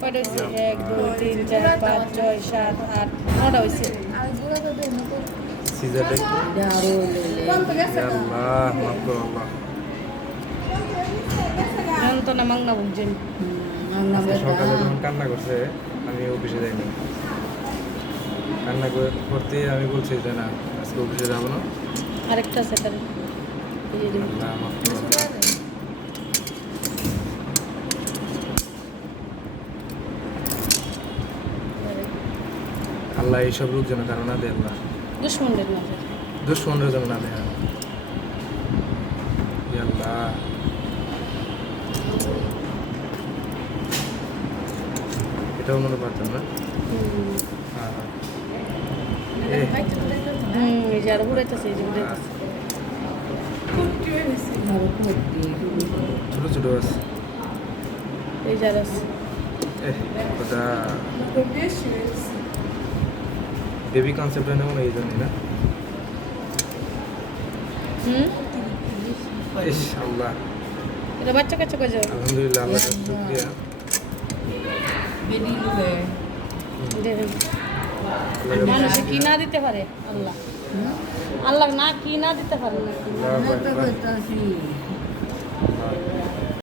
কয়টা হয়েছে? 1 2 3 4 5 6 7 8 9টা হয়েছে। সিজারটা একটু আল্লাহ মাফ করো আল্লাহ। যন্ত্রণা মাংনা বুঝছেন। আজকে সকালে যখন কান্না করছে আমি অফিসে যাইনি। কান্না করতে আমি বলছি যে না আজকে অফিসে যাবো না। আরেকটা আছে তার আল্লাহ মাফ করো আল্লাহ। আল্লাহ এইসব রোগ যেন কারো না দেয় আল্লাহ। দুশ্মনদের মাঝে দুশ্মনরা যেন না দেয় আল্লাহ। এটাও মনে পারতাম না। এই যে আরো ঘুরাইতেছে, এই যে ঘুরাইতেছে। ছোট ছোট আছে এই যে আর আছে। কথা বেবি কনসেপ্টটা নেব না এই জন্যই না। ইস আল্লাহ এটা বাচ্চা কাচ্চা কয় যাবে? আলহামদুলিল্লাহ আল্লাহ শুকরিয়া। মানুষে কি না দিতে পারে আল্লাহ, আল্লাহ না কি না দিতে পারে। আল্লাহ